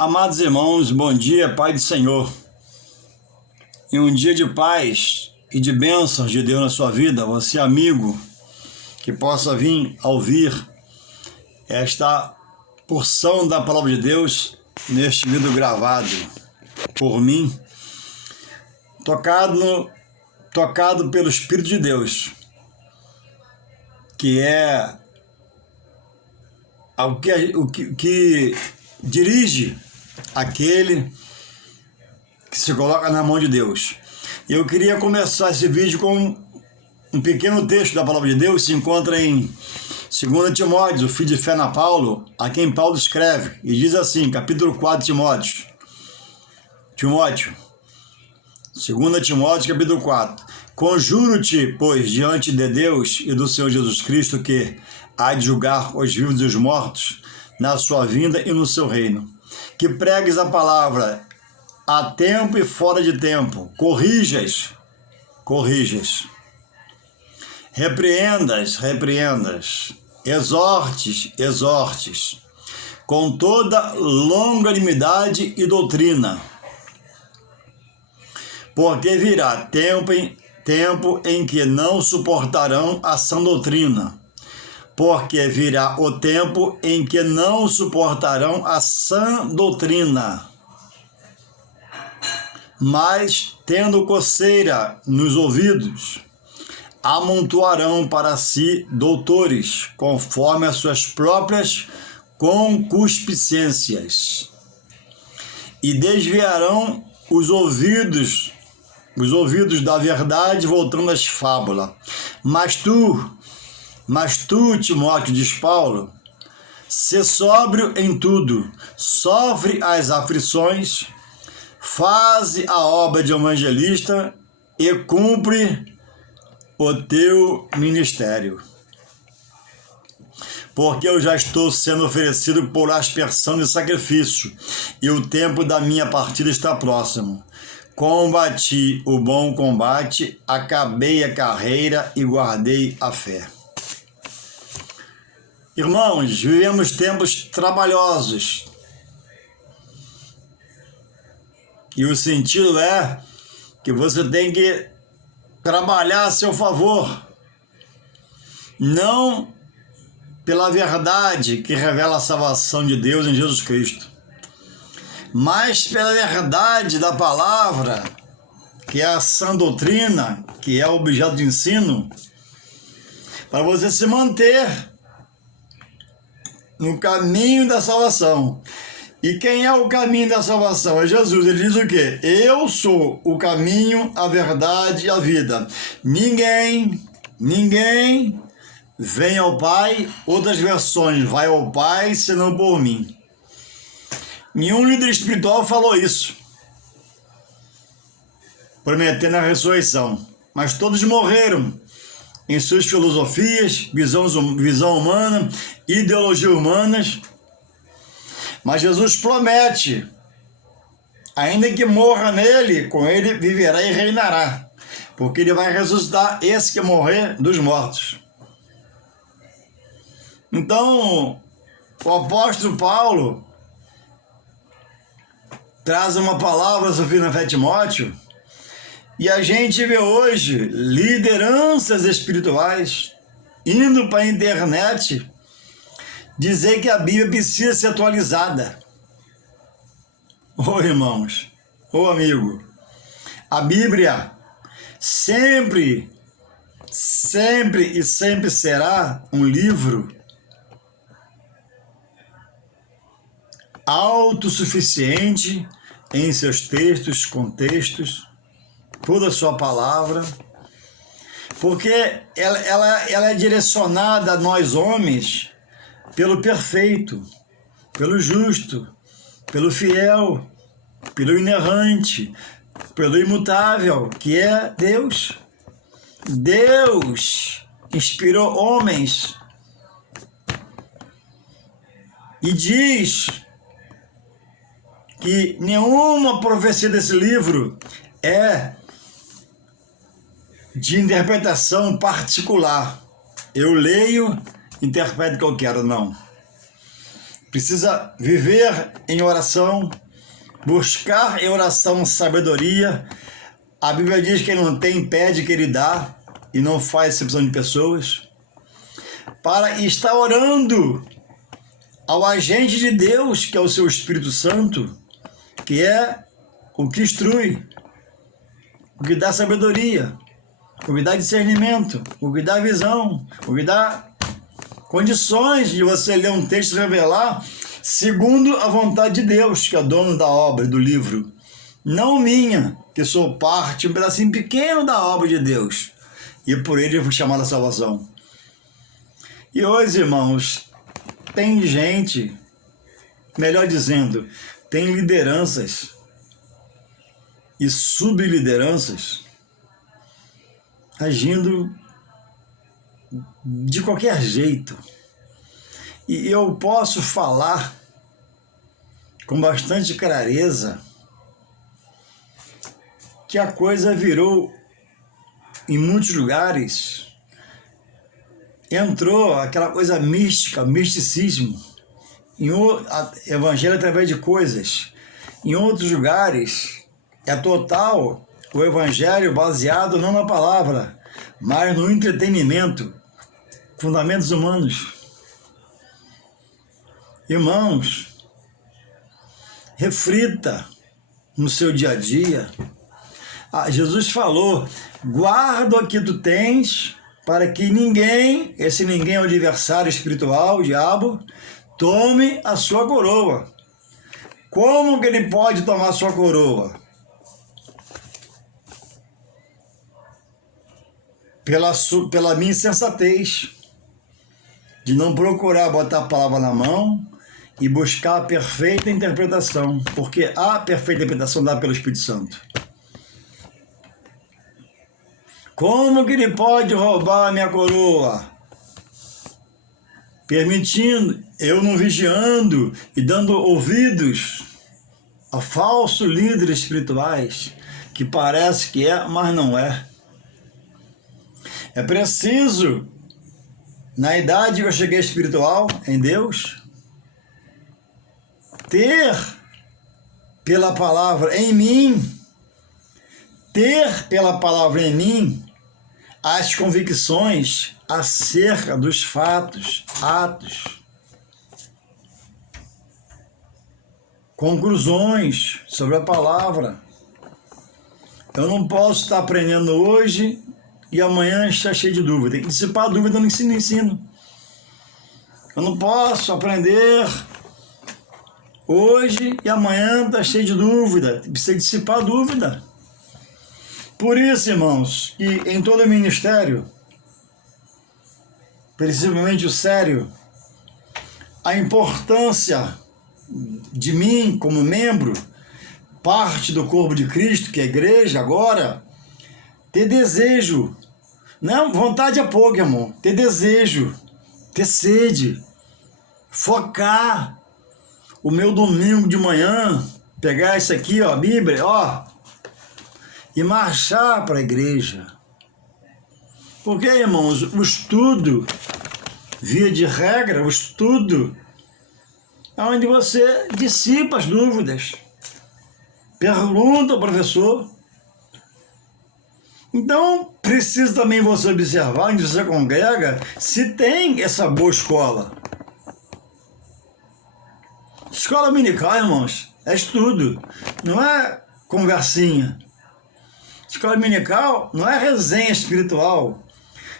Amados irmãos, bom dia, Pai do Senhor. Em um dia de paz e de bênçãos de Deus na sua vida, você amigo, que possa vir a ouvir esta porção da Palavra de Deus neste vídeo gravado por mim, tocado pelo Espírito de Deus, que é o que dirige aquele que se coloca na mão de Deus. Eu queria começar esse vídeo com um pequeno texto da Palavra de Deus, que se encontra em 2 Timóteo, o filho de fé na Paulo, a quem Paulo escreve, e diz assim, capítulo 4 de Timóteo, 2 Timóteo, capítulo 4. Conjuro-te, pois, diante de Deus e do Senhor Jesus Cristo, que há de julgar os vivos e os mortos na sua vinda e no seu reino, que pregues a palavra a tempo e fora de tempo, corrijas, repreendas, exortes, com toda longanimidade e doutrina, porque virá tempo em que não suportarão a sã doutrina, porque virá o tempo em que não suportarão a sã doutrina, mas, tendo coceira nos ouvidos, amontoarão para si doutores, conforme as suas próprias concupiscências, e desviarão os ouvidos da verdade, voltando às fábulas. Mas tu, Timóteo, diz Paulo, sê sóbrio em tudo, sofre as aflições, faze a obra de evangelista e cumpre o teu ministério. Porque eu já estou sendo oferecido por aspersão de sacrifício, e o tempo da minha partida está próximo. Combati o bom combate, acabei a carreira e guardei a fé. Irmãos, vivemos tempos trabalhosos. E o sentido é que você tem que trabalhar a seu favor. Não pela verdade que revela a salvação de Deus em Jesus Cristo, mas pela verdade da palavra, que é a sã doutrina, que é o objeto de ensino, para você se manter no caminho da salvação. E quem é o caminho da salvação? É Jesus. Ele diz o quê? Eu sou o caminho, a verdade e a vida. Ninguém vem ao Pai, outras versões, vai ao Pai senão por mim. Nenhum líder espiritual falou isso, prometendo a ressurreição. Mas todos morreram em suas filosofias, visão humana, ideologias humanas. Mas Jesus promete, ainda que morra nele, com ele viverá e reinará, porque ele vai ressuscitar esse que morrer dos mortos. Então, o apóstolo Paulo traz uma palavra sobre a fé de Timóteo, e a gente vê hoje lideranças espirituais indo para a internet dizer que a Bíblia precisa ser atualizada. Ô irmãos, ô amigo, a Bíblia sempre será um livro autossuficiente em seus textos, contextos, toda a sua palavra, porque ela é direcionada a nós homens pelo perfeito, pelo justo, pelo fiel, pelo inerrante, pelo imutável, que é Deus. Deus inspirou homens e diz que nenhuma profecia desse livro é de interpretação particular. Eu leio, interpreto o que eu quero, não. precisa viver em oração, buscar em oração sabedoria. A Bíblia diz que ele não tem, pede que ele dá, e não faz exceção de pessoas. Para estar orando ao agente de Deus, que é o seu Espírito Santo, que é o que instrui, o que dá sabedoria, o que dá discernimento, o que dá visão, o que dá condições de você ler um texto e revelar segundo a vontade de Deus, que é dono da obra, do livro. Não minha, que sou parte, um pedacinho pequeno da obra de Deus. E por ele eu fui chamado à salvação. E hoje, irmãos, tem gente, melhor dizendo, tem lideranças e sublideranças agindo de qualquer jeito. E eu posso falar com bastante clareza que a coisa virou, em muitos lugares, entrou aquela coisa mística, misticismo, evangelho através de coisas. Em outros lugares, é total o evangelho baseado não na palavra, mas no entretenimento, fundamentos humanos. Irmãos, reflita no seu dia a dia. Jesus falou, guarda o que tu tens, para que ninguém, esse ninguém é o adversário espiritual, o diabo, tome a sua coroa. Como que ele pode tomar a sua coroa? Pela minha insensatez, de não procurar botar a palavra na mão e buscar a perfeita interpretação, porque a perfeita interpretação dada pelo Espírito Santo. Como que ele pode roubar a minha coroa? Permitindo, eu não vigiando e dando ouvidos a falsos líderes espirituais, que parece que é, mas não é. É preciso, na idade que eu cheguei espiritual, em Deus, ter pela palavra em mim, ter pela palavra em mim as convicções acerca dos fatos, atos, conclusões sobre a palavra. Eu não posso estar aprendendo hoje e amanhã estar cheio de dúvida. Tem que dissipar a dúvida no ensino. Eu não posso aprender hoje e amanhã estar cheio de dúvida. Precisa dissipar a dúvida. Por isso, irmãos, que em todo o ministério, principalmente o sério, a importância de mim como membro, parte do corpo de Cristo, que é a igreja agora, ter desejo. Não, vontade é pouco, irmão. Ter desejo, ter sede, focar o meu domingo de manhã, pegar isso aqui, ó, a Bíblia, ó, e marchar para a igreja. Porque, irmãos, o estudo, via de regra, o estudo é onde você dissipa as dúvidas. Pergunta ao professor. Então, precisa também você observar, onde você congrega, se tem essa boa escola. Escola dominical, irmãos, é estudo, não é conversinha. Escola dominical não é resenha espiritual.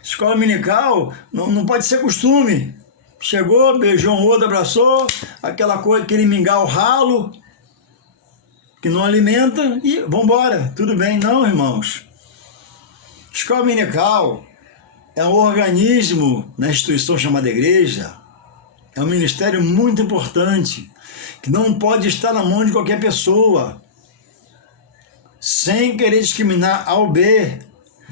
Escola dominical não pode ser costume. Chegou, beijou um outro, abraçou, aquela coisa, aquele mingau ralo, que não alimenta, e vambora, tudo bem. Não, irmãos. Escola dominical é um organismo na instituição chamada igreja, é um ministério muito importante, que não pode estar na mão de qualquer pessoa, sem querer discriminar A ou B,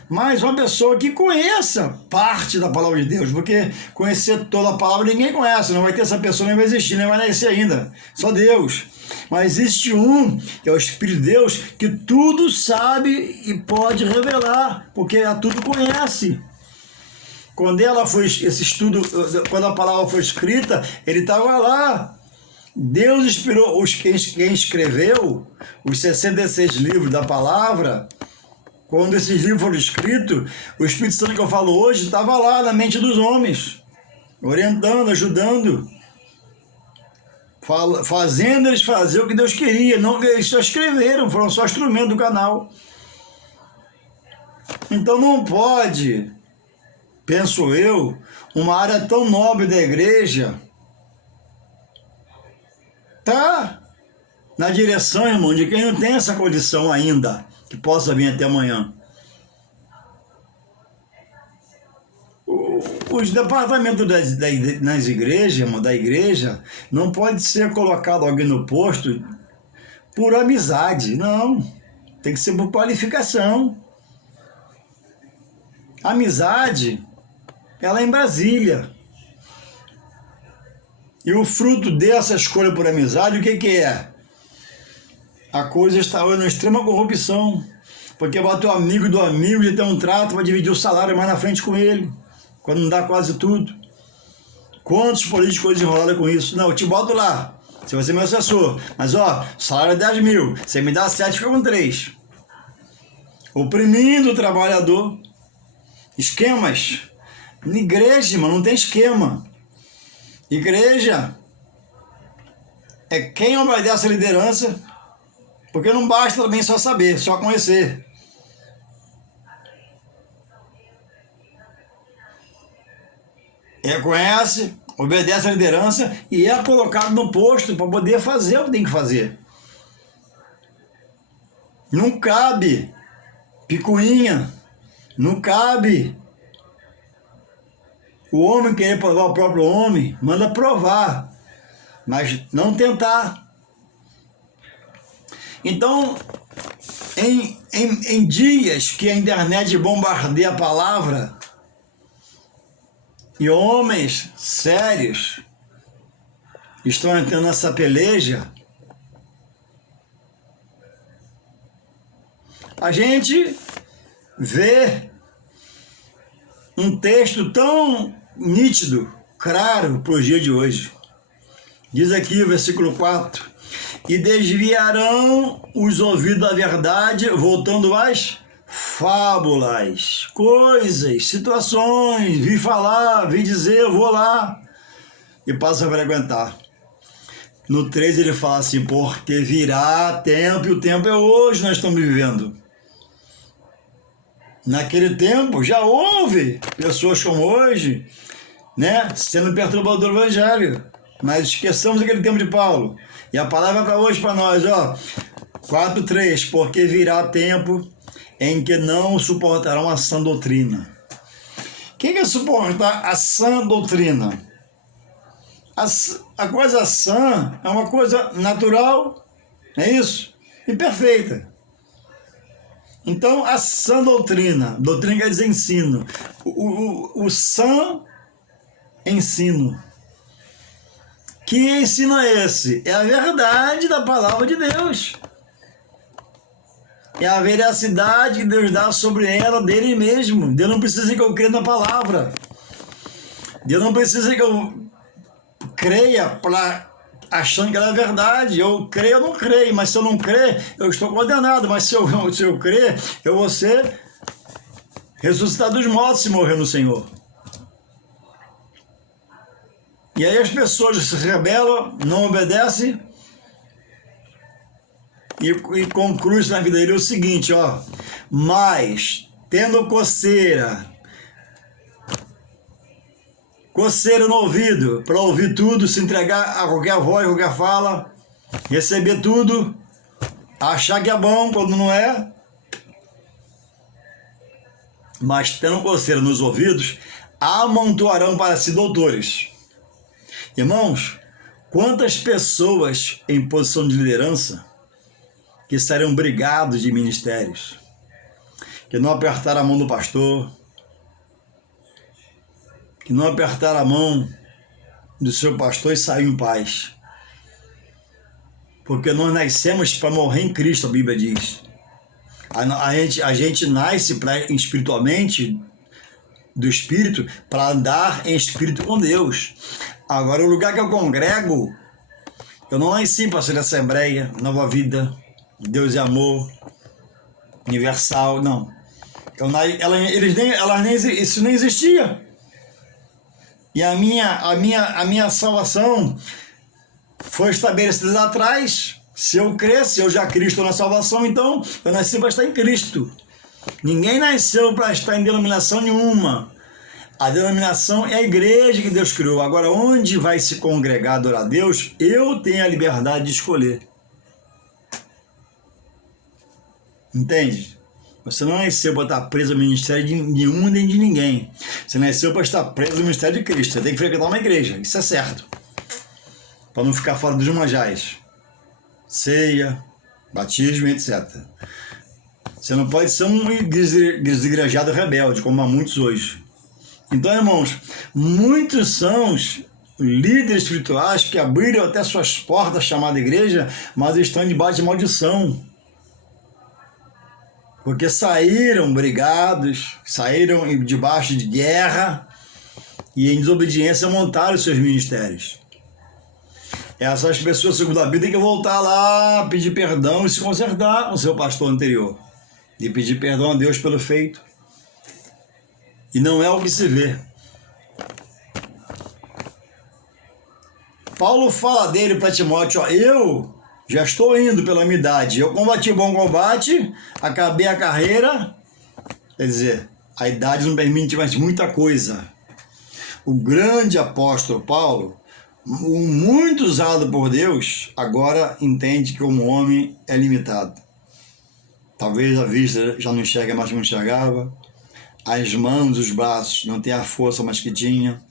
mas uma pessoa que conheça parte da palavra de Deus, porque conhecer toda a palavra ninguém conhece, não vai ter essa pessoa, nem vai existir, nem vai nascer ainda, só Deus. Mas existe um, que é o Espírito de Deus, que tudo sabe e pode revelar, porque a tudo conhece. Quando esse estudo, quando a palavra foi escrita, ele estava lá, Deus inspirou quem escreveu os 66 livros da palavra. Quando esses livros foram escritos, o Espírito Santo que eu falo hoje estava lá na mente dos homens, orientando, ajudando, fazendo eles fazer o que Deus queria. Não, eles só escreveram, foram só instrumento do canal. Então não pode, penso eu, uma área tão nobre da igreja tá na direção, irmão, de quem não tem essa condição ainda, que possa vir até amanhã. Os departamentos nas igrejas, irmão, da igreja, não pode ser colocado alguém no posto por amizade, não. Tem que ser por qualificação. Amizade, ela é em Brasília. E o fruto dessa escolha por amizade, o que é? A coisa está hoje na extrema corrupção, porque bate o amigo do amigo de ter um trato para dividir o salário mais na frente com ele, quando não dá quase tudo. Quantos políticos enrolaram com isso? Não, eu te boto lá, se você é meu assessor, mas ó, salário é 10 mil, você me dá 7, fica com 3. Oprimindo o trabalhador. Esquemas. Na igreja, irmão, não tem esquema. Igreja é quem obedece a liderança, porque não basta também só saber, só conhecer. Reconhece, obedece a liderança e é colocado no posto para poder fazer o que tem que fazer. Não cabe picuinha, não cabe o homem querer provar o próprio homem. Manda provar, mas não tentar. Então, em dias que a internet bombardeia a palavra e homens sérios estão entrando nessa peleja, a gente vê um texto tão nítido, claro, para o dia de hoje. Diz aqui o versículo 4: e desviarão os ouvidos da verdade, voltando às fábulas, coisas, situações, vi falar, vi dizer, eu vou lá, e passa a frequentar. No 3 ele fala assim: porque virá tempo, e o tempo é hoje, nós estamos vivendo. Naquele tempo já houve pessoas como hoje, né, sendo perturbador do evangelho, mas esqueçamos aquele tempo de Paulo. E a palavra para hoje para nós, ó, 4:3, porque virá tempo em que não suportarão a sã doutrina. O que é suportar a sã doutrina? A coisa sã é uma coisa natural, é isso? E perfeita. Então, a sã doutrina quer dizer ensino. O sã ensino. Que ensino é esse? É a verdade da palavra de Deus. É a veracidade que Deus dá sobre ela, dele mesmo. Deus não precisa que eu creia na palavra. Deus não precisa que eu creia achando que ela é verdade. Eu creio, eu não creio, mas se eu não crer, eu estou condenado. Mas se eu crer, eu vou ser ressuscitado dos mortos se morrer no Senhor. E aí as pessoas se rebelam, não obedecem, e conclui na vida dele o seguinte, ó: mas tendo coceira no ouvido, para ouvir tudo, se entregar a qualquer voz, a qualquer fala, receber tudo, achar que é bom quando não é, mas tendo coceira nos ouvidos, amontoarão para si doutores. Irmãos, quantas pessoas em posição de liderança que estariam brigados de ministérios, que não apertaram a mão do pastor, que não apertaram a mão do seu pastor e saíram em paz. Porque nós nascemos para morrer em Cristo, a Bíblia diz. A gente nasce espiritualmente, do Espírito, para andar em Espírito com Deus. Agora, o lugar que eu congrego Eu não nasci para ser Assembleia, Nova Vida, Deus é Amor, Universal, não. Isso nem existia. E a minha salvação foi estabelecida lá atrás. Se eu crescer, eu já Cristo na salvação, então eu nasci para estar em Cristo. Ninguém nasceu para estar em denominação nenhuma. A denominação é a igreja que Deus criou. Agora, onde vai se congregar, adorar a Deus, eu tenho a liberdade de escolher. Entende? Você não nasceu para estar preso ao ministério de nenhum nem de ninguém. Você nasceu para estar preso ao ministério de Cristo. Você tem que frequentar uma igreja. Isso é certo. Para não ficar fora dos manjais. Ceia, batismo, etc. Você não pode ser um desigrejado rebelde, como há muitos hoje. Então, irmãos, muitos são os líderes espirituais que abriram até suas portas, chamada igreja, mas estão debaixo de maldição. Porque saíram brigados, saíram debaixo de guerra e em desobediência montaram seus ministérios. Essas pessoas, segundo a Bíblia, têm que voltar lá, pedir perdão e se consertar com o seu pastor anterior. E pedir perdão a Deus pelo feito. E não é o que se vê. Paulo fala dele para Timóteo, ó, eu já estou indo pela minha idade, eu combati o bom combate, acabei a carreira, quer dizer, a idade não permite mais muita coisa. O grande apóstolo Paulo, muito usado por Deus, agora entende que como homem é limitado. Talvez a vista já não enxerga mais como enxergava, as mãos, os braços não tem a força mais que tinha,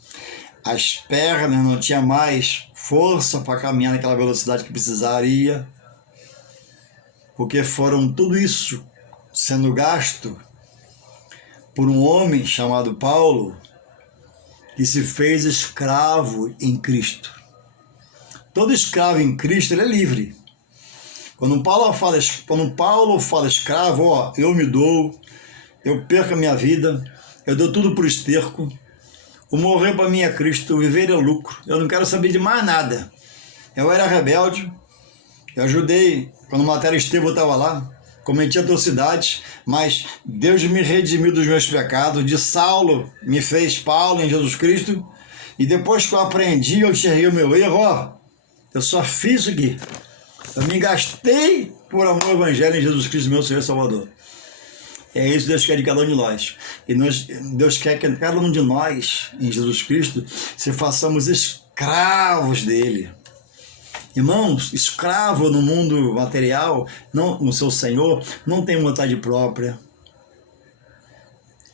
as pernas não tinha mais força para caminhar naquela velocidade que precisaria, porque foram tudo isso sendo gasto por um homem chamado Paulo, que se fez escravo em Cristo. Todo escravo em Cristo, ele é livre. Quando Paulo fala escravo, ó, eu me dou, eu perco a minha vida, eu dou tudo por esterco, o morrer para mim é Cristo, o viver é lucro, eu não quero saber de mais nada. Eu era rebelde, eu ajudei, quando mataram Estevão eu estava lá, cometi atrocidades, mas Deus me redimiu dos meus pecados, de Saulo me fez Paulo em Jesus Cristo, e depois que eu aprendi, eu enxerguei o meu erro, ó, eu só fiz isso aqui. Eu me gastei por amor ao Evangelho em Jesus Cristo, meu Senhor e Salvador. É isso que Deus quer de cada um de nós. E Deus quer que cada um de nós, em Jesus Cristo, se façamos escravos dele. Irmãos, escravo no mundo material, não, no seu Senhor, não tem vontade própria.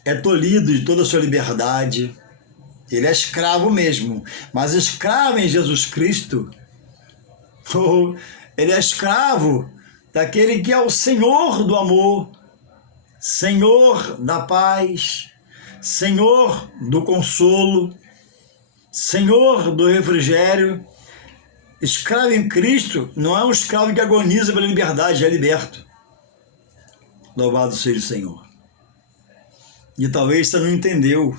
É tolhido de toda a sua liberdade. Ele é escravo mesmo. Mas escravo em Jesus Cristo, ele é escravo daquele que é o Senhor do amor, Senhor da paz, Senhor do consolo, Senhor do refrigério. Escravo em Cristo não é um escravo que agoniza pela liberdade, é liberto. Louvado seja o Senhor. E talvez você não entendeu.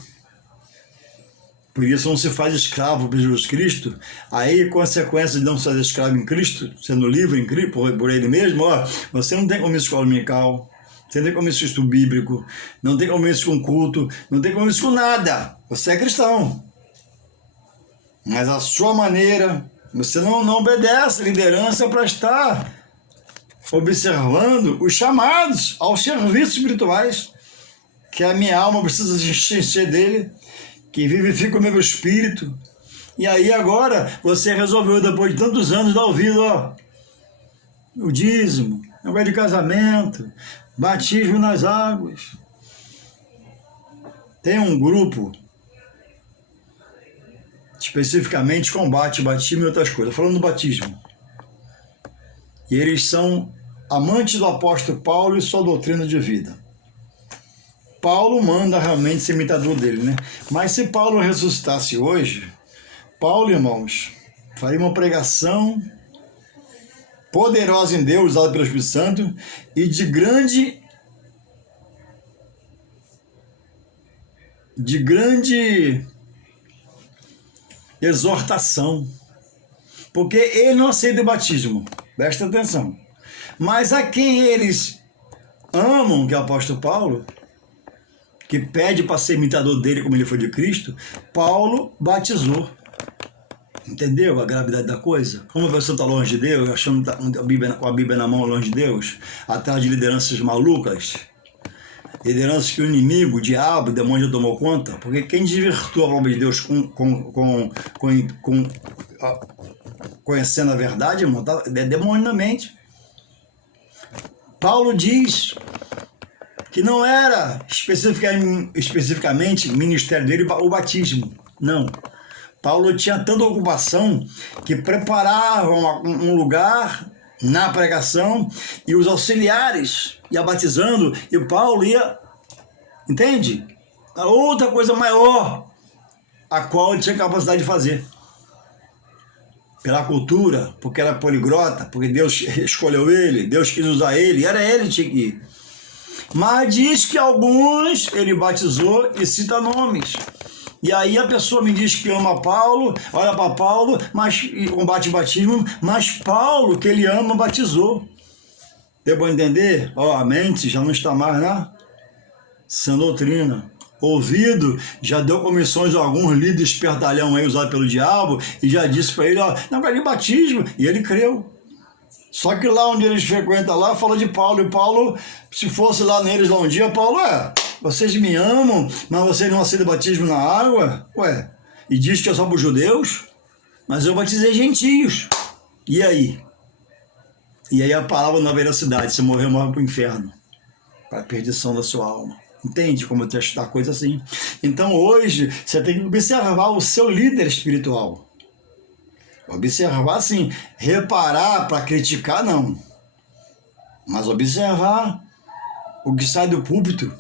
Por isso não se faz escravo por Jesus Cristo. Aí, consequência de não ser escravo em Cristo, sendo livre em Cristo, por ele mesmo, ó, você não tem compromisso com a escola dominical, você não tem compromisso com o estudo bíblico, não tem compromisso com culto, não tem compromisso com nada. Você é cristão. Mas a sua maneira, você não obedece a liderança para estar observando os chamados aos serviços espirituais, que a minha alma precisa se encher dele, que vivifica o meu espírito. E aí agora você resolveu, depois de tantos anos, dar ouvido, ó, o dízimo, negócio de casamento, batismo nas águas. Tem um grupo especificamente combate batismo e outras coisas, falando do batismo. E eles são amantes do apóstolo Paulo e sua doutrina de vida. Paulo manda realmente ser imitador dele, né? Mas se Paulo ressuscitasse hoje, Paulo, irmãos, faria uma pregação poderosa em Deus, usada pelo Espírito Santo, e de grande exortação. porque ele não aceita o batismo. Presta atenção. Mas a quem eles amam, que é o apóstolo Paulo, que pede para ser imitador dele como ele foi de Cristo, Paulo batizou. Entendeu a gravidade da coisa? Como a pessoa está longe de Deus, achando com a Bíblia na mão, longe de Deus, atrás de lideranças malucas, lideranças que o inimigo, o diabo, o demônio já tomou conta, porque quem desvirtua a palavra de Deus conhecendo a verdade, irmão, é demônio na mente. Paulo diz que não era especificamente ministério dele o batismo, não. Paulo tinha tanta ocupação que preparava um lugar na pregação e os auxiliares iam batizando e Paulo ia, entende? A outra coisa maior, a qual ele tinha capacidade de fazer. Pela cultura, porque era poliglota, porque Deus escolheu ele, Deus quis usar ele, era ele que tinha que ir. Mas diz que alguns ele batizou e cita nomes. E aí a pessoa me diz que ama Paulo, olha para Paulo, mas combate o batismo, mas Paulo, que ele ama, batizou. Deu para entender? Ó, a mente já não está mais na sã doutrina. Ouvido, já deu comissões a alguns líderes espertalhão aí usados pelo diabo, e já disse para ele, ó, não vai de batismo, e ele creu. Só que lá onde eles frequentam lá, fala de Paulo, e Paulo, se fosse lá neles lá um dia, Paulo, vocês me amam, mas vocês não aceitam batismo na água? Ué, e diz que é só para os judeus? Mas eu batizei gentios. E aí? E aí a palavra na veracidade, se morrer, morre para o inferno, para a perdição da sua alma. Entende como eu texto da coisa assim? Então hoje você tem que observar o seu líder espiritual. Observar assim, reparar para criticar não, mas observar o que sai do púlpito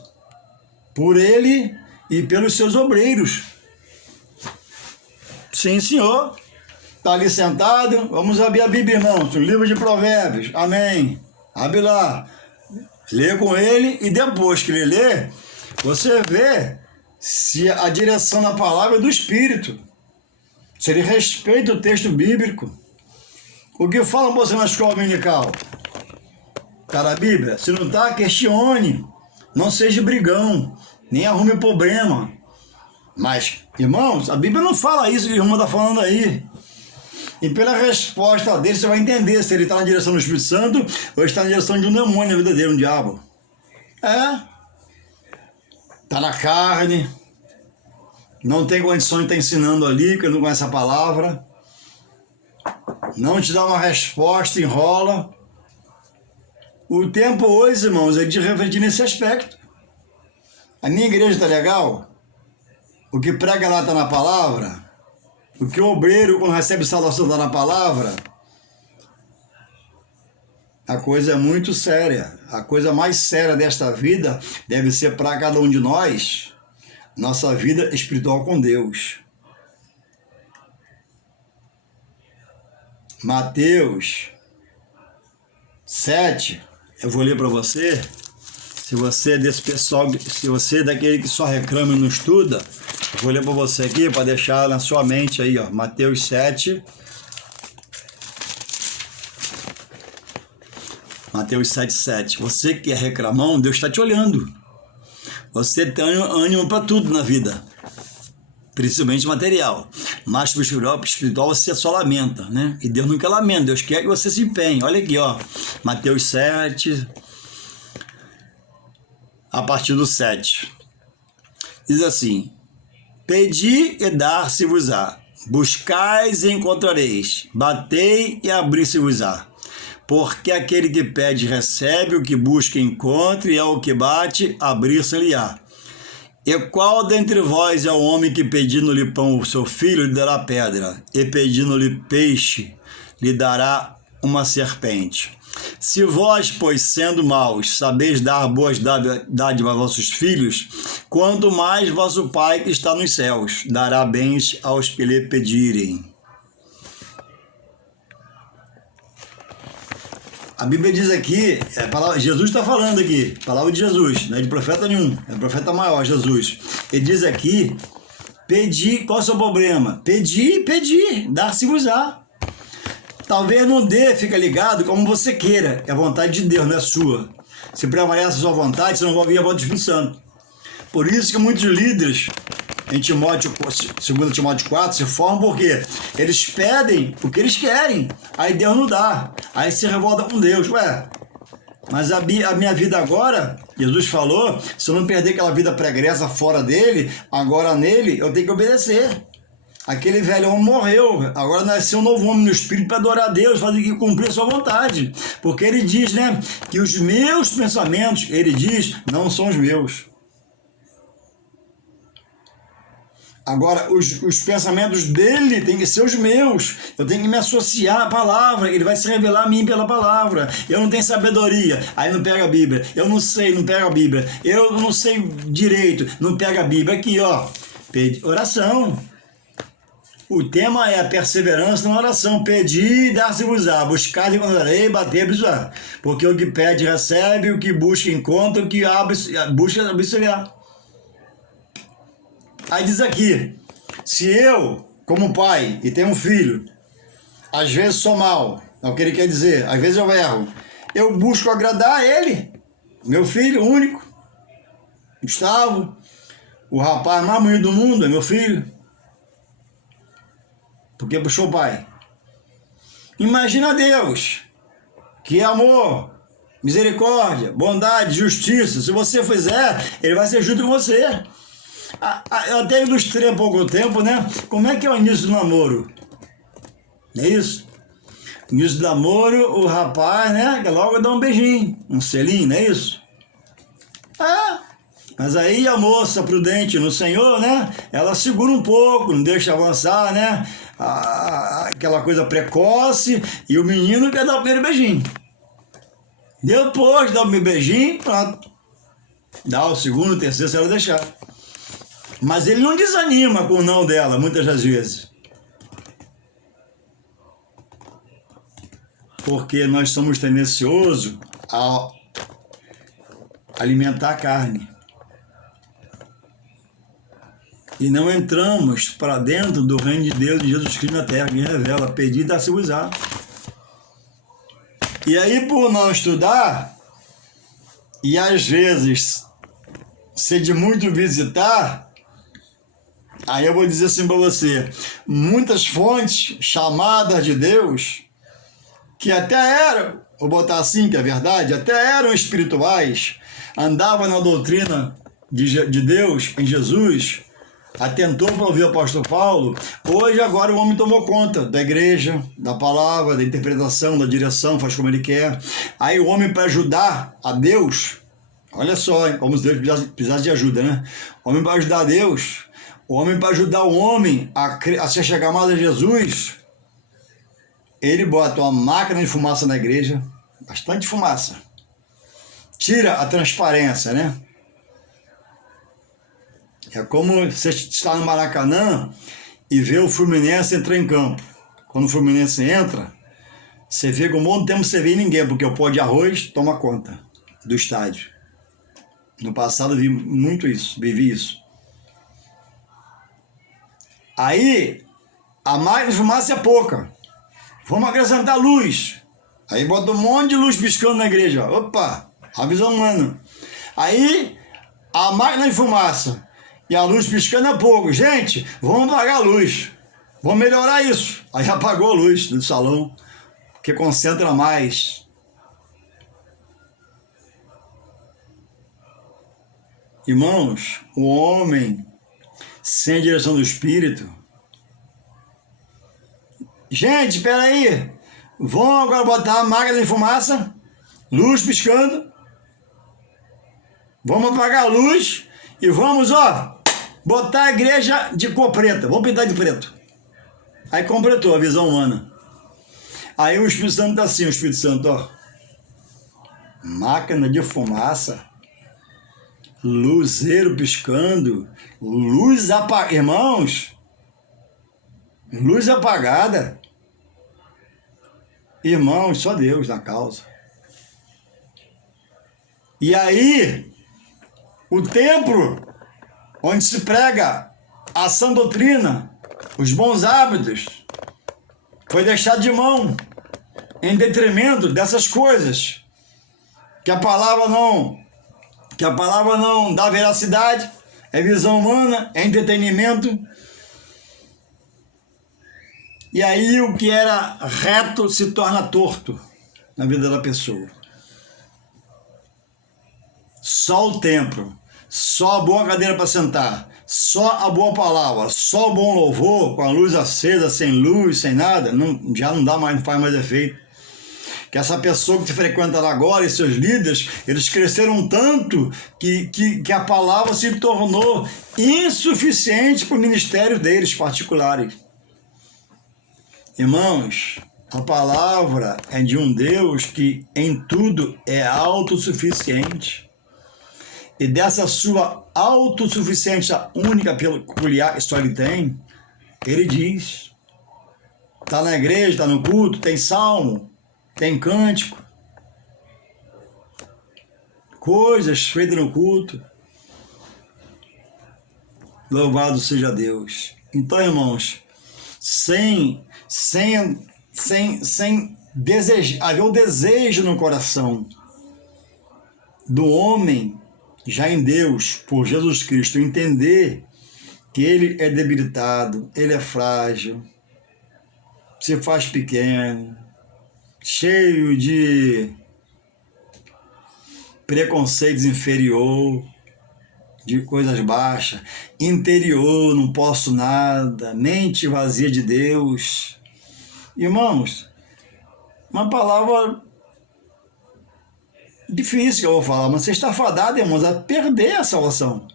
por ele e pelos seus obreiros. Sim, senhor. Está ali sentado, vamos abrir a Bíblia, irmãos, o livro de Provérbios, amém. Abre lá, lê com ele e depois que ele lê, você vê se a direção da palavra é do Espírito, se ele respeita o texto bíblico. O que fala você na escola dominical? Está na Bíblia? Se não está, questione, não seja brigão, nem arrume problema. Mas, irmãos, a Bíblia não fala isso que o irmão está falando aí. E pela resposta dele, você vai entender se ele está na direção do Espírito Santo ou está na direção de um demônio na vida dele, um diabo. Está na carne, não tem condições de estar ensinando ali, porque não conhece a palavra, não te dá uma resposta, enrola. O tempo hoje, irmãos, é de refletir nesse aspecto. A minha igreja está legal? O que prega lá está na palavra? O que o obreiro, quando recebe salvação, está na palavra? A coisa é muito séria. A coisa mais séria desta vida deve ser para cada um de nós, nossa vida espiritual com Deus. Mateus 7, eu vou ler para você. Se você é desse pessoal, se você é daquele que só reclama e não estuda, eu vou ler para você aqui, para deixar na sua mente aí, ó, Mateus 7. Mateus 7,7. Você que é reclamão, Deus está te olhando. Você tem ânimo para tudo na vida, principalmente material. Mas para o espiritual você só lamenta, né? E Deus não quer lamento, Deus quer que você se empenhe. Olha aqui, ó, Mateus 7, a partir do 7. Diz assim: pedi e dar-se-vos-á, buscais e encontrareis, batei e abrir-se-vos-á. Porque aquele que pede recebe, o que busca encontra, e ao que bate, abrir-se-lhe-á. E qual dentre vós é o homem que, pedindo-lhe pão o seu filho, lhe dará pedra, e pedindo-lhe peixe, lhe dará uma serpente? Se vós, pois, sendo maus, sabeis dar boas dádivas a vossos filhos, quanto mais vosso Pai que está nos céus dará bens aos que lhe pedirem. A Bíblia diz aqui, Jesus está falando aqui, palavra de Jesus, não é de profeta nenhum, é profeta maior, Jesus. Ele diz aqui, pedir, qual é o seu problema? Pedir, dar-se-vos-á. Talvez não dê, fica ligado como você queira. É a vontade de Deus, não é sua. Se prevalece a sua vontade, você não vai ouvir a voz do Espírito Santo. Por isso que muitos líderes, em Timóteo, 2 Timóteo 4, se formam porque eles pedem o que eles querem. Aí Deus não dá. Aí se revolta com Deus. Ué, mas a minha vida agora, Jesus falou, se eu não perder aquela vida pregressa fora dele, agora nele, eu tenho que obedecer. Aquele velho homem morreu, agora nasceu um novo homem no Espírito para adorar a Deus, fazer cumprir a sua vontade. Porque ele diz, né, que os meus pensamentos, ele diz, não são os meus. Agora, os pensamentos dele têm que ser os meus. Eu tenho que me associar à palavra. Ele vai se revelar a mim pela palavra. Eu não tenho sabedoria, aí não pega a Bíblia. Eu não sei, não pega a Bíblia. Eu não sei direito, não pega a Bíblia. Aqui, ó, oração. O tema é a perseverança na oração. Pedir e dar-se-vos-á. Buscar e encontrarei, bater e vos-á. Porque o que pede recebe, o que busca encontra, o que busca observar. Aí diz aqui, se eu, como pai, e tenho um filho, às vezes sou mal, é o que ele quer dizer, às vezes eu erro, eu busco agradar a ele, meu filho único, Gustavo, o rapaz mais bonito do mundo é meu filho, porque puxou o pai. Imagina Deus, que é amor, misericórdia, bondade, justiça, se você fizer, ele vai ser junto com você. Eu até ilustrei há pouco tempo, né? Como é que é o início do namoro? Não é isso? No início do namoro, o rapaz, né? Logo dá um beijinho, um selinho, não é isso? Mas aí a moça prudente no Senhor, né? Ela segura um pouco, não deixa avançar, né? Aquela coisa precoce, e o menino quer dar o primeiro beijinho. Depois dá o primeiro beijinho, pronto. Dá o segundo, o terceiro, se ela deixar. Mas ele não desanima com o não dela, muitas das vezes. Porque nós somos tendenciosos a alimentar a carne. E não entramos para dentro do reino de Deus, de Jesus Cristo na terra, que revela, pedir e dar-se-vos-á. E aí, por não estudar, e às vezes ser de muito visitar, aí eu vou dizer assim para você, muitas fontes chamadas de Deus, que até eram, vou botar assim que é verdade, até eram espirituais, andavam na doutrina de Deus, em Jesus, atentou para ouvir o apóstolo Paulo, hoje agora o homem tomou conta da igreja, da palavra, da interpretação, da direção, faz como ele quer. Aí o homem, para ajudar a Deus, olha só, como se Deus precisasse de ajuda, né? O homem para ajudar a Deus, o homem para ajudar o homem a se chegar mais a Jesus, ele bota uma máquina de fumaça na igreja, bastante fumaça, tira a transparência, né? É como você está no Maracanã e vê o Fluminense entrar em campo. Quando o Fluminense entra, você vê que um bom tempo você vê ninguém, porque o pó de arroz toma conta do estádio. No passado eu vi muito isso, vivi isso. Aí, a máquina de fumaça é pouca. Vamos acrescentar luz. Aí bota um monte de luz piscando na igreja. Opa, a visão humana. Aí, a máquina de fumaça e a luz piscando é pouco. Gente, vamos apagar a luz. Vamos melhorar isso. Aí apagou a luz do salão, que concentra mais. Irmãos, o homem sem a direção do Espírito. Gente, espera aí. Vamos agora botar a máquina de fumaça, luz piscando. Vamos apagar a luz e vamos, ó, botar a igreja de cor preta. Vamos pintar de preto. Aí completou a visão humana. Aí o Espírito Santo tá assim, o Espírito Santo, ó. Máquina de fumaça, luzeiro piscando, luz apagada. Irmãos, luz apagada. Irmãos, só Deus na causa. E aí, o templo onde se prega a sã doutrina, os bons hábitos, foi deixado de mão. em detrimento dessas coisas, que a palavra não dá veracidade, é visão humana, é entretenimento. E aí o que era reto se torna torto na vida da pessoa. Só o templo, só a boa cadeira para sentar, só a boa palavra, só o bom louvor, com a luz acesa, sem luz, sem nada, já não dá mais, não faz mais efeito. Que essa pessoa que te frequenta lá agora e seus líderes, eles cresceram tanto que a palavra se tornou insuficiente para o ministério deles particulares. Irmãos, a palavra é de um Deus que em tudo é autossuficiente. E dessa sua autossuficiência única, peculiar que só ele tem, ele diz, está na igreja, está no culto, tem salmo, tem cântico, coisas feitas no culto. Louvado seja Deus. Então, irmãos, sem haver o desejo no coração do homem, já em Deus, por Jesus Cristo, entender que ele é debilitado, ele é frágil, se faz pequeno, cheio de preconceitos inferior, de coisas baixas, interior, não posso nada, mente vazia de Deus. Irmãos, uma palavra difícil que eu vou falar, mas você está fadado, irmãos, a perder a salvação.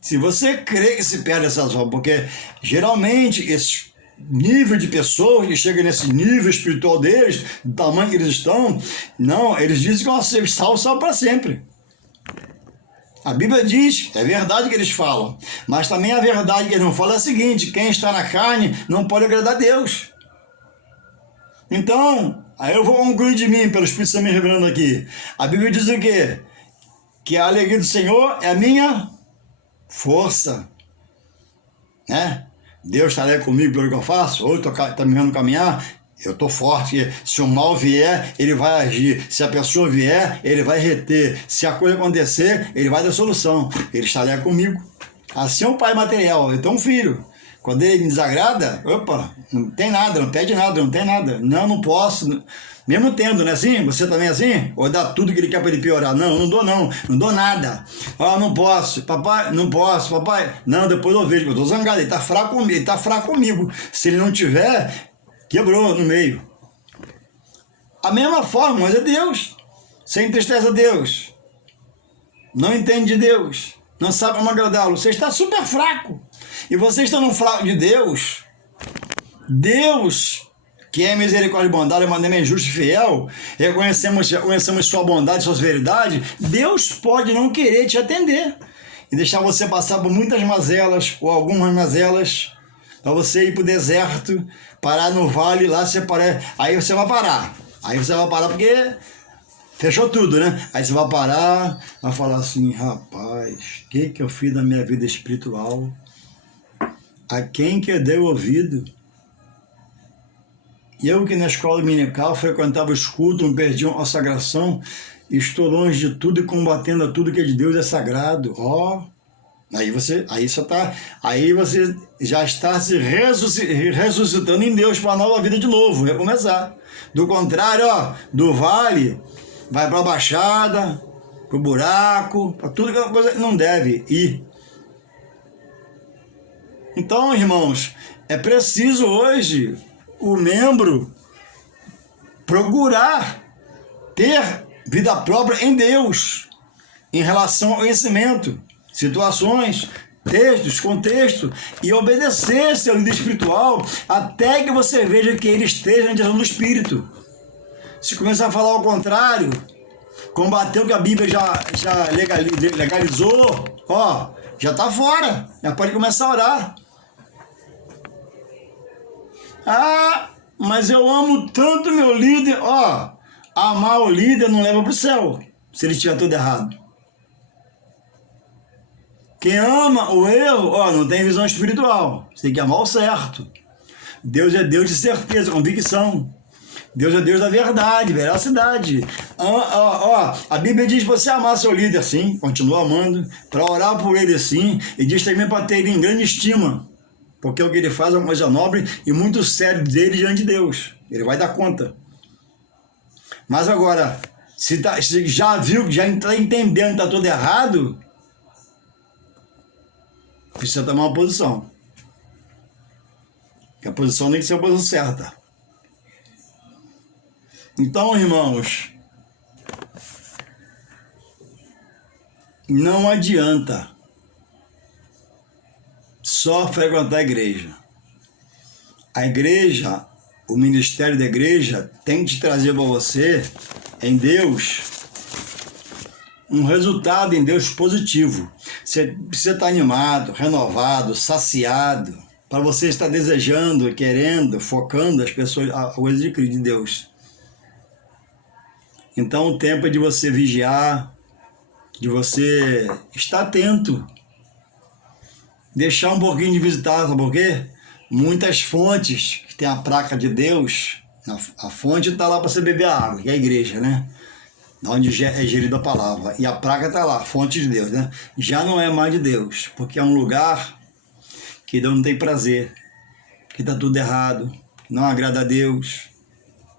Se você crê que se perde a salvação, porque geralmente esse nível de pessoas que chegam nesse nível espiritual deles, do tamanho que eles estão, não, eles dizem que vão ser salvos para sempre. A Bíblia diz, é verdade que eles falam, mas também a verdade que eles não falam é a seguinte: quem está na carne não pode agradar a Deus. Então, aí eu vou concluir de mim, pelo Espírito Santo me revelando aqui. A Bíblia diz o quê? Que a alegria do Senhor é a minha força, né? Deus está ali comigo pelo que eu faço, ou está me vendo caminhar, eu estou forte. Se o mal vier, ele vai agir. Se a pessoa vier, ele vai reter. Se a coisa acontecer, ele vai dar solução. Ele está ali comigo. Assim é o pai material, ele tem um filho. Quando ele me desagrada, opa, não tem nada, não pede nada, não tem nada. Não posso. Mesmo tendo, não é assim? Você também é assim? Ou dá tudo que ele quer para ele piorar? Não dou nada. Não posso. Papai, não posso. Papai, não, depois eu vejo. Eu estou zangado, ele está fraco comigo. Se ele não tiver, quebrou no meio. A mesma forma, mas é Deus. Você entristece a Deus. Não entende de Deus. Não sabe como agradá-lo. Você está super fraco. E você estando fraco de Deus, Deus, que é misericórdia e bondade, mas também é justo e fiel, reconhecemos sua bondade, sua severidade, Deus pode não querer te atender e deixar você passar por muitas mazelas, ou algumas mazelas, para você ir para o deserto, parar no vale, lá você aí você vai parar. Aí você vai parar porque fechou tudo, né? Aí você vai parar, vai falar assim: rapaz, o que eu fiz na minha vida espiritual? A quem que eu dei o ouvido? E eu que na escola dominical frequentava os cultos, não perdia uma sagração, estou longe de tudo e combatendo a tudo que é de Deus é sagrado. Aí você já está se ressuscitando em Deus para a nova vida de novo, recomeçar. Do contrário, do vale, vai para a baixada, para o buraco, para tudo que é coisa que não deve ir. Então, irmãos, é preciso hoje o membro procurar ter vida própria em Deus, em relação ao conhecimento, situações, textos, contexto, e obedecer seu líder espiritual até que você veja que ele esteja na direção do Espírito. Se começar a falar ao contrário, combater o que a Bíblia já legalizou, já está fora, já pode começar a orar. Mas eu amo tanto meu líder. Amar o líder não leva para o céu, se ele estiver tudo errado. Quem ama o erro, não tem visão espiritual. Você tem que amar o certo. Deus é Deus de certeza, convicção. Deus é Deus da verdade, veracidade. A Bíblia diz para você amar seu líder, sim, continua amando, para orar por ele, sim, e diz também para ter ele em grande estima, porque o que ele faz é uma coisa nobre e muito sério dele diante de Deus. Ele vai dar conta. Mas agora, se já viu, já está entendendo que está tudo errado, precisa tomar uma posição. Que a posição tem que ser a posição certa. Então, irmãos, não adianta só frequentar a igreja. A igreja, o ministério da igreja tem que te trazer para você, em Deus, um resultado em Deus positivo. Você precisa estar animado, renovado, saciado, para você estar desejando, querendo, focando as pessoas, a coisa de Deus. Então o tempo é de você vigiar, de você estar atento, deixar um pouquinho de visitar, sabe por quê? Muitas fontes que tem a placa de Deus, a fonte está lá para você beber a água, que é a igreja, né? Onde é gerida a palavra. E a placa está lá, fonte de Deus, né? Já não é mais de Deus, porque é um lugar que não tem prazer, que está tudo errado, que não agrada a Deus,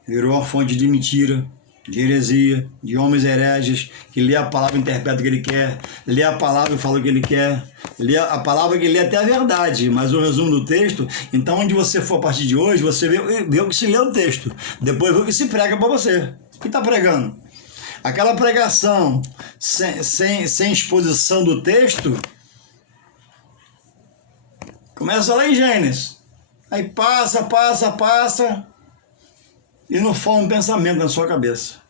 virou uma fonte de mentira, de heresia, de homens hereges, que lê a palavra e interpreta o que ele quer, lê a palavra e fala o que ele quer, lê a palavra que lê até a verdade, mas o resumo do texto, então onde você for a partir de hoje, você vê o que se lê o texto, depois vê o que se prega para você. O que está pregando? Aquela pregação sem exposição do texto, começa lá em Gênesis, aí passa, e não forma um pensamento na sua cabeça.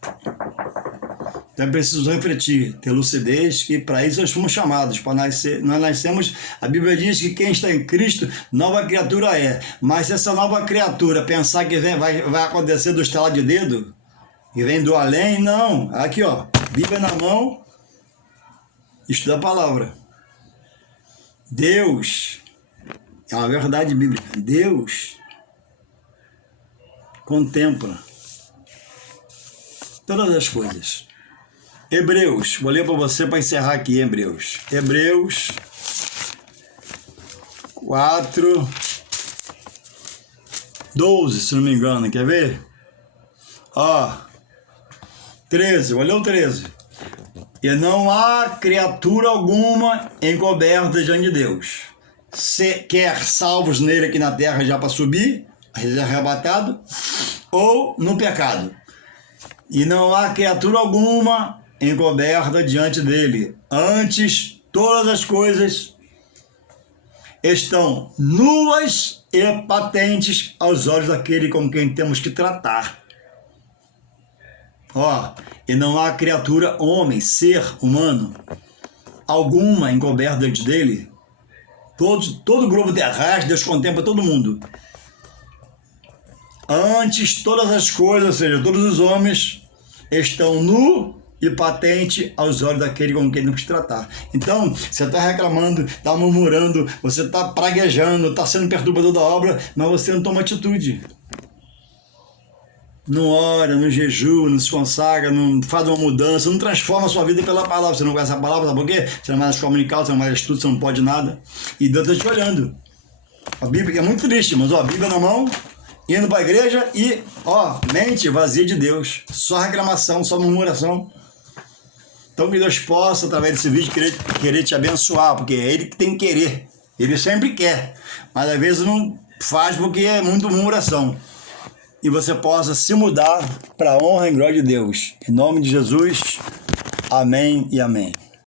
Então é preciso refletir, ter lucidez, que para isso nós fomos chamados, para nascer. Nós nascemos, a Bíblia diz que quem está em Cristo, nova criatura é. Mas se essa nova criatura pensar que vai acontecer do estalar de dedo, que vem do além, não. Aqui, ó, Bíblia na mão, estuda a palavra. Deus, é uma verdade bíblica, Deus contempla todas as coisas. Hebreus, vou ler para você para encerrar aqui, Hebreus. Hebreus 4, 12, se não me engano, quer ver? Ó, 13, vou ler o 13. E não há criatura alguma encoberta diante de Deus, quer salvos nele aqui na terra já para subir, arrebatado, ou no pecado. E não há criatura alguma encoberta diante dele. Antes, todas as coisas estão nuas e patentes aos olhos daquele com quem temos que tratar. Ó, e não há criatura, homem, ser humano, alguma encoberta diante dele. Todo grupo terrestre, Deus contempla todo mundo. Antes, todas as coisas, ou seja, todos os homens, estão nu e patente aos olhos daquele com quem temos que tratar. Então, você está reclamando, está murmurando, você está praguejando, está sendo perturbador da obra, mas você não toma atitude. Não ora, não jejua, não se consagra, não faz uma mudança, não transforma a sua vida pela palavra. Você não conhece a palavra, sabe por quê? Você não vai mais comunicar, você não vai estudo, você não pode nada. E Deus está te olhando. A Bíblia é muito triste, mas ó, a Bíblia na mão, indo para a igreja e, ó, mente vazia de Deus. Só reclamação, só murmuração. Então que Deus possa, através desse vídeo, querer te abençoar, porque é Ele que tem que querer. Ele sempre quer, mas às vezes não faz porque é muito murmuração. E você possa se mudar para a honra e glória de Deus. Em nome de Jesus, amém e amém.